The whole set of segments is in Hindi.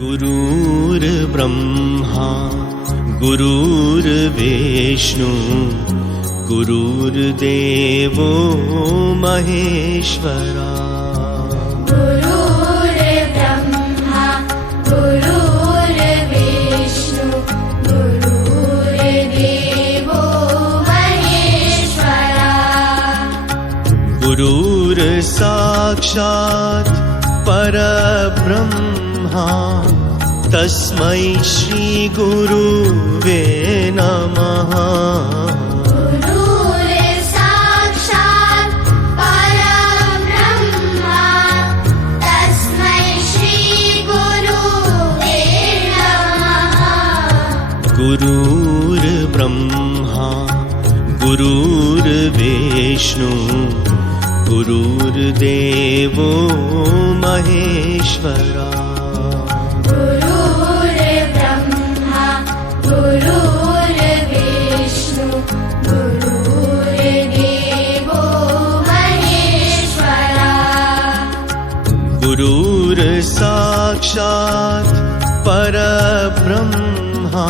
गुरुर्ब्रह्मा गुरुर्विष्णु गुरुर्देवो महेश्वरा। गुरुर्ब्रह्मा गुरुर्विष्णु गुरुर्देवो महेश्वरा। गुरुर्साक्षात् परब्रह्मा तस्मै श्री गुरुवे नमः। गुरुर्साक्षात् परब्रह्मा तस्मै श्री गुरुवे नमः। गुरुर्ब्रह्मा गुरुर्विष्णु गुरुर्देवो महेश्वरा। गुरुर्ब्रह्मा गुरुर्विष्णु गुरुर्देवो महेश्वरा। गुरुर्साक्षात् परब्रह्मा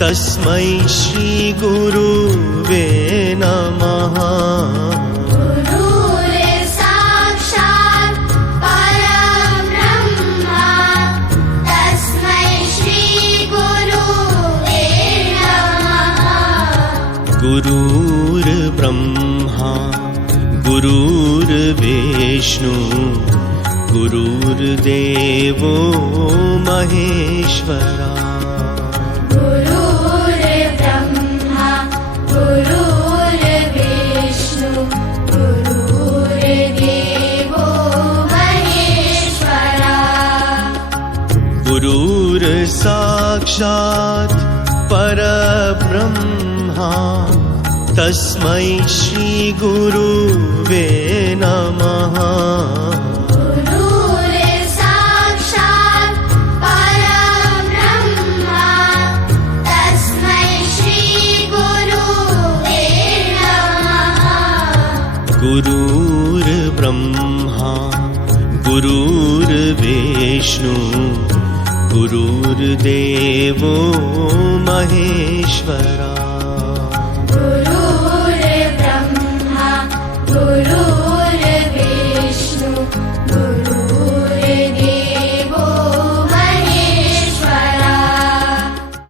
तस्मै श्री गुरुवे नमः। गुरुर्ब्रह्मा गुरुर्विष्णु गुरुर्देवो महेश्वरा। गुरुर्ब्रह्मा गुरुर्विष्णु गुरुर्देवो महेश्वरा। गुरुर्साक्षात् परब्रह्मा तस्मै श्री गुरुवे नमः। गुरुर्साक्षात् परब्रह्मा तस्मै श्री गुरुवे नमः। गुरुर्ब्रह्मा गुरुर्विष्णु गुरुर्देवो महेश्वरा।